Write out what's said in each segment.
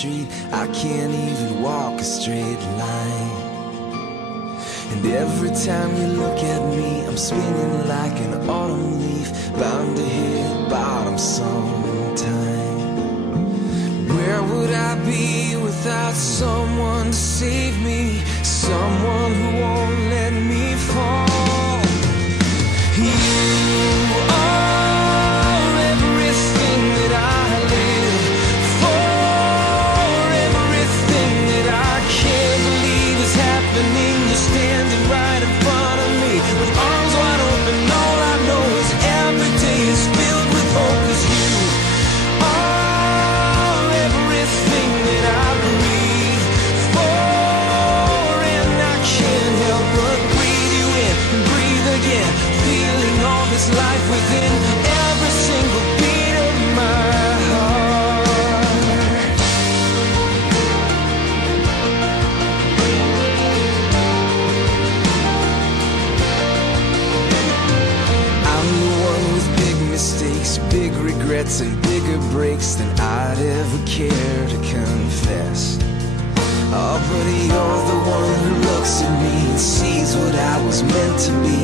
street, I can't even walk a straight line. And every time you look at me, I'm spinning like an autumn leaf, bound to hit bottom sometime. Where would I be without someone to save me? Someone who won't let me fall. You are everything that I live for, everything that I can't believe is happening. You're standing right in front of me with arms wide open. All I know is every day is filled with hope, 'cause you are everything that I breathe for, and I can't help but breathe you in and breathe again, feeling all this life within every single beat of my heart. I'm the one with big mistakes, big regrets, and bigger breaks than I'd ever care to confess. Oh, but you're the one who looks at me and sees what I was meant to be,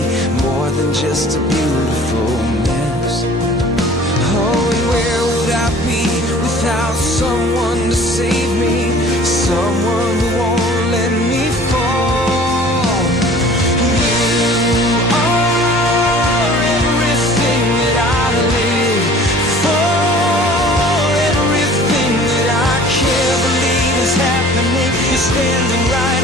more than just a beautiful mess. Oh, and where would I be without someone to save me? Someone who won't let me fall. You are everything that I live for, everything that I can't believe is happening. You're standing right